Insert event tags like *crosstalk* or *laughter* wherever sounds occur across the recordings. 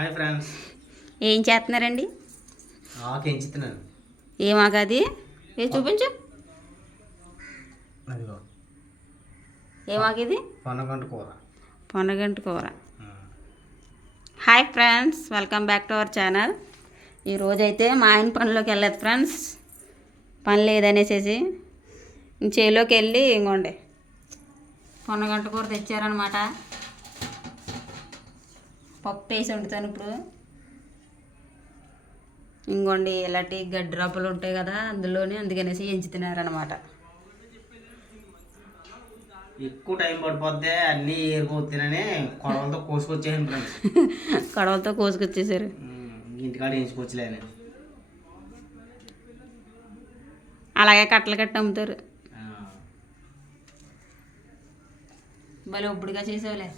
Hi friends ఏం చేస్తున్నారండి? ఆకు ఎంచుతున్నాను. ఏమాగది ఏ చూపించు. అదిగో. ఏమాగిది పొనగంట కూర. పొనగంటి కూర. Hi friends welcome back to our channel ఈరోజైతే మా ఆయన పనిలోకి వెళ్ళదు ఫ్రెండ్స్ పని లేదనేసేసి చేలోకి వెళ్ళి ఇంకోండి పొన్నగంట కూర తెచ్చారనమాట పప్పు వేసి వండుతాను ఇప్పుడు. ఇంకోండి ఇలాంటి గడ్డి రప్పలు ఉంటాయి కదా అందులోనే అందుకనేసి ఎంచుతున్నారనమాట ఎక్కువ టైం పడిపోద్ది అన్నీ ఏరిపోతున్నానే కొడవలతో కోసుకొచ్చేసాను ఫ్రెండ్స్. *laughs* కడవలతో కోసుకొచ్చేసారు. ఇంటికాడ వేయించుకోవచ్చులే అని అలాగే కట్టలు కట్టి అమ్ముతారు. భలే ఒప్పుడుగా చేసేవాలే.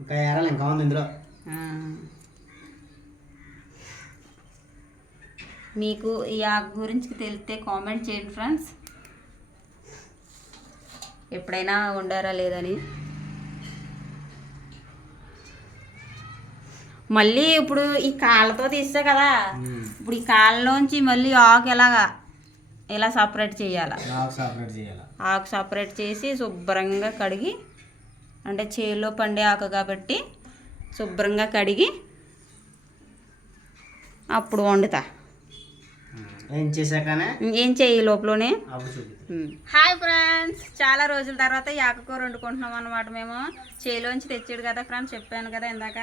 ఇంకా ఏరాలి ఇంకా ఉంది ఇందులో. మీకు ఈ ఆకు గురించి తెలిస్తే కామెంట్ చేయండి ఫ్రెండ్స్. ఎప్పుడైనా వండారా లేదని. మళ్ళీ ఇప్పుడు ఈ కాళ్ళతో తీస్తే కదా. ఇప్పుడు ఈ కాళ్ళలోంచి మళ్ళీ ఆకు ఎలాగా ఇలా సపరేట్ చేయాలి? నాకు సపరేట్ చేయాలి? ఆకు సపరేట్ చేసి శుభ్రంగా కడిగి అంటే చేలో పండే ఆకు కాబట్టి శుభ్రంగా కడిగి అప్పుడు వండుతా. ఏం చేయి లోపలనే? Hi friends. చాలా రోజుల తర్వాత ఈ ఆకుకూర వండుకుంటున్నాం అనమాట మేము. చేలోంచి తెచ్చాడు కదా ఫ్రెండ్స్ చెప్పాను కదా ఇందాక.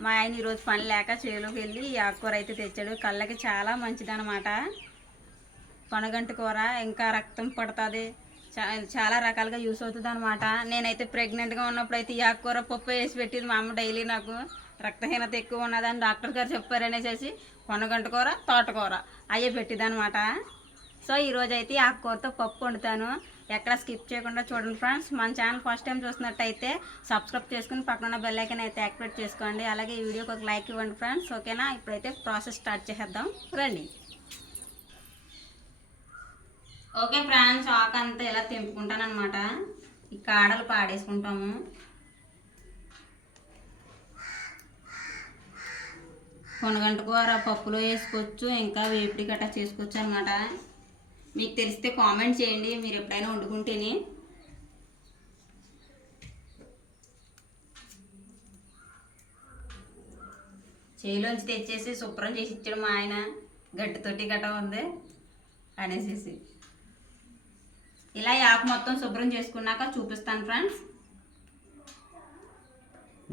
మా ఆయన ఈరోజు పని లేక చేలోకి వెళ్ళి ఈ ఆకుకూర అయితే తెచ్చాడు. కళ్ళకి చాలా మంచిదన్నమాట. పనగంటి కూర ఇంకా రక్తం పడుతుంది. చాలా రకాలుగా యూస్ అవుతుంది అనమాట నేనైతే ప్రెగ్నెంట్గా ఉన్నప్పుడు అయితే ఈ ఆకుకూర పప్పు వేసి పెట్టింది మా అమ్మ డైలీ నాకు. రక్తహీనత ఎక్కువ ఉన్నదని డాక్టర్ గారు చెప్పారు అనేసి కొనగంట కూర తోటకూర అయ్యే పెట్టింది అనమాట సో ఈరోజు అయితే ఆకుకూరతో పప్పు వండుతాను. ఎక్కడ స్కిప్ చేయకుండా చూడండి ఫ్రెండ్స్. మన ఛానల్ ఫస్ట్ టైం చూసినట్టయితే సబ్స్క్రైబ్ చేసుకుని పక్కన బెల్ ఐకన్ అయితే యాక్టివేట్ చేసుకోండి. అలాగే ఈ వీడియోకి ఒక లైక్ ఇవ్వండి ఫ్రెండ్స్. ఓకేనా? ఇప్పుడైతే ప్రాసెస్ స్టార్ట్ చేసేద్దాం. రండి. ఓకే ఫ్రాన్స్ ఆకు అంతా ఇలా తెంపుకుంటాను ఈ కాడలు పాడేసుకుంటాము. కొనగంట కూర పప్పులో వేసుకోవచ్చు ఇంకా వేపిడి గట్రా చేసుకోవచ్చు అనమాట మీకు తెలిస్తే కామెంట్ చేయండి మీరు ఎప్పుడైనా వండుకుంటేనే. చేలోంచి తెచ్చేసి శుభ్రం చేసి ఇచ్చాడు మా ఆయన. గట్టితోటి గట్ట ఉంది అనేసి ఇలా ఆకు మొత్తం శుభ్రం చేసుకున్నాక చూపిస్తాను ఫ్రెండ్స్.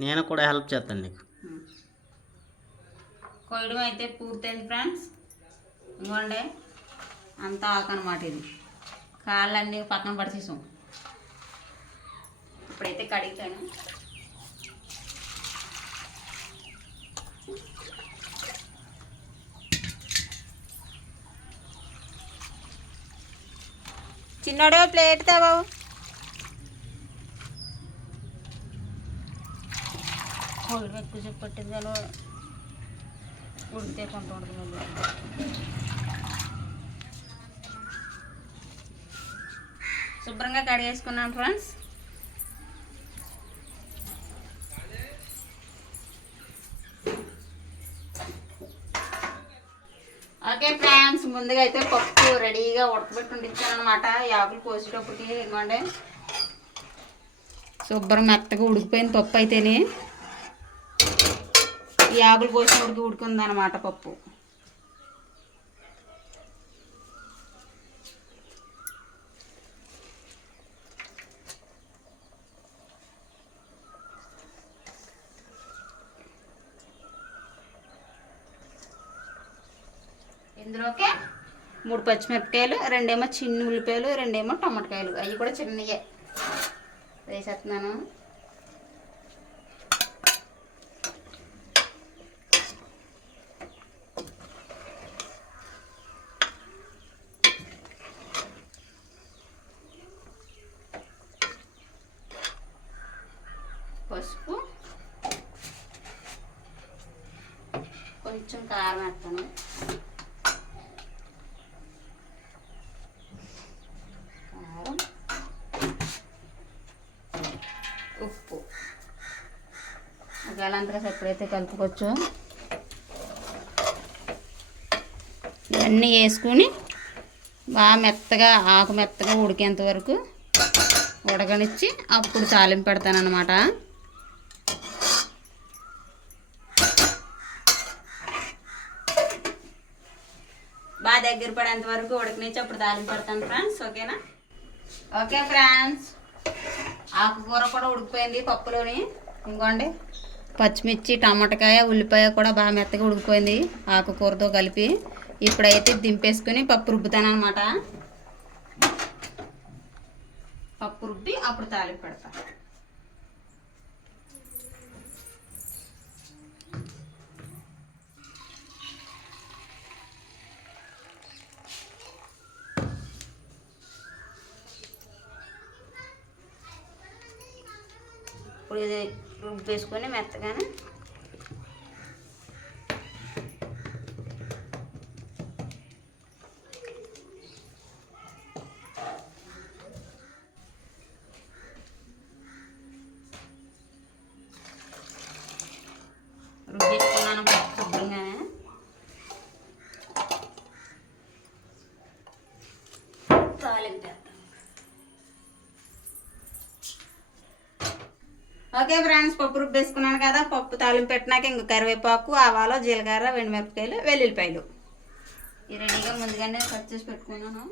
నేను కూడా హెల్ప్ చేస్తాను నీకు. కోయడం అయితే పూర్తయింది ఫ్రెండ్స్. ఇవ్వండి అంతా ఆకు అనమాట ఇది. కాళ్ళన్నీ పక్కన పడిచేసాం ఇప్పుడైతే కడిగితాను. చిన్నోడు ప్లేట్ తా బాబు ఎక్కువ చెప్పు ఉడితే కొంత ఉండదు శుభ్రంగా కడిగేసుకున్నాను ఫ్రెండ్స్ ఓకే ఫ్రెండ్స్ ముందుగా అయితే పప్పు రెడీగా ఉడకబెట్టి ఉండించాను అనమాట యాకులు కోసేటప్పటికి ఇవ్వండి శుభ్రం మెత్తగా ఉడికిపోయిన పప్పు అయితేనే. ఈ ఆకులు కోసినప్పటికి ఉడుకుంది పప్పు. ఇందులోకి మూడు పచ్చిమిరపకాయలు రెండేమో చిన్న ఉల్లిపాయలు రెండేమో టమాటకాయలు. అవి కూడా చిన్నయే. వేసేస్తున్నాను. పసుపు. కొంచెం కారం వేస్తాను. ఉప్పు గలంతగా ఎప్పుడైతే కలుపుకోవచ్చు. ఇవన్నీ వేసుకుని బాగా మెత్తగా ఆకు మెత్తగా ఉడికేంత వరకు ఉడకనిచ్చి అప్పుడు తాలింపు పెడతానమాట బాగా దగ్గర పడేంత వరకు ఉడకనిచ్చి అప్పుడు తాలింపు పెడతాను ఫ్రెండ్స్ ఓకేనా? Okay friends. ఆకుకూర కూడా ఉడికిపోయింది పప్పులోని. ఇంకోండి పచ్చిమిర్చి టమాటకాయ ఉల్లిపాయ కూడా బాగా మెత్తగా ఉడికిపోయింది ఆకుకూరతో కలిపి. ఇప్పుడైతే దింపేసుకుని పప్పు రుబ్బుతాను అనమాట పప్పు రుబ్బి అప్పుడు తాలింపు పెడతా ఇప్పుడు ఇది వేసుకొని మెత్తగానే రుబ్బేసుకున్నాను పప్పు శుభ్రంగానే తాలింపు వేస్తాను. ఓకే ఫ్రెండ్స్ పప్పు రుబ్బేసుకున్నాను కదా. పప్పు తాలింపు పెట్టినాక ఇంక కరివేపాకు ఆవాలు జీలకర్ర వెండిమిరపకాయలు వెల్లుల్లిపాయలు. ఈ రెడీగా ముందుగానే కట్ చేసి పెట్టుకున్నాను.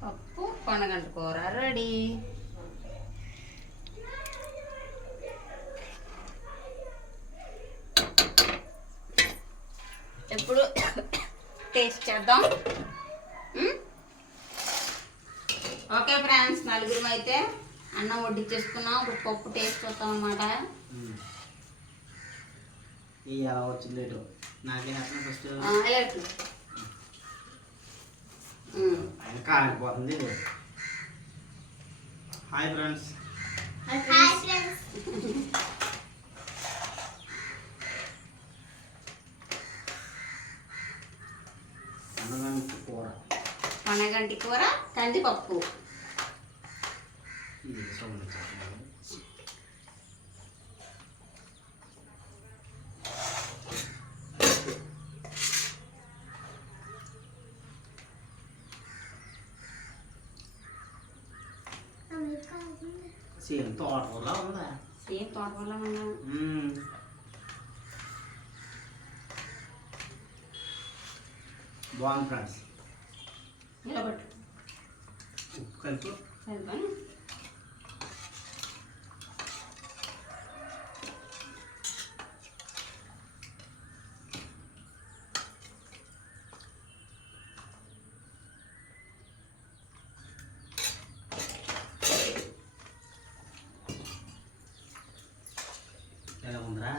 పప్పు పండగంట కూర రెడీ ఇప్పుడు టేస్ట్ చేద్దాం? ఓకే ఫ్రెండ్స్ నలుగురం అయితే అన్నం వడ్డించేసుకున్నాం. ఇప్పుడు పప్పు టేస్ట్ చూద్దాం అనమాట ఎలా వచ్చింది నాకే ఫస్ట్ కాలిపోతుంది హాయ్ ఫ్రెండ్స్ అన్నదానికి కూర పనగంటి కూర కందిపప్పు ఇది సౌండ్ వచ్చేస్తుంది. సేమ్ తోటకూరలా ఉందా సేమ్ తోటకూరలో ఉన్నా మ్మ్. బాగుంది ఫ్రెండ్స్ నిలబట్టు. కలిపి. ఎలా ఉందిరా?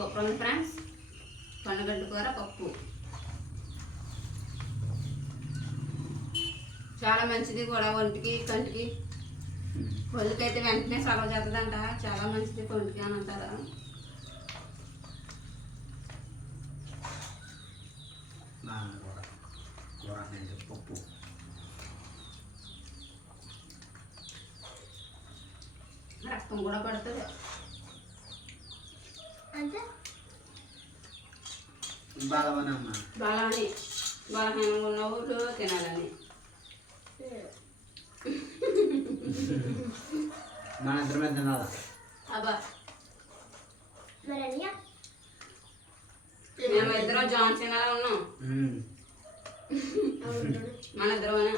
సూపర్ ఉంది ఫ్రెండ్స్. పండుగడ్డ కూర పప్పు. చాలా మంచిది కూడా ఒంటికి కంటికి. ఒళ్ళకైతే వెంటనే సగం చేస్తుందంట చాలా మంచిది కొంటికి అని అంటారు. పప్పు. రక్తం కూడా పడుతుంది. బలవనమ్మా బలాన్ని బలహీనంగా ఉన్న ఊళ్ళు తినాలని. మన ఇద్దరమే తినాలా? అబ్బా. మేము ఇద్దరం జాన్సన్ అలా ఉన్నాం. మన ఇద్దరం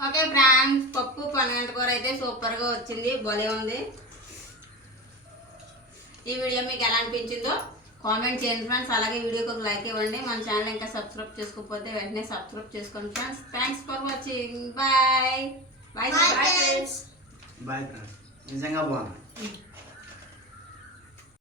ఓకే ఫ్రాన్స్ పప్పు పన్నెండు కూర అయితే సూపర్గా వచ్చింది భలే ఉంది. ఈ వీడియో మీకు ఎలా అనిపించిందో కామెంట్ చేయండి ఫ్రెండ్స్. అలాగే వీడియోకి ఒక లైక్ ఇవ్వండి. మన ఛానల్ ఇంకా సబ్స్క్రైబ్ చేసుకోకపోతే వెంటనే సబ్స్క్రైబ్ చేసుకోండి friends. Thanks for watching bye bye bye friends నిజంగా బాగున్నాయి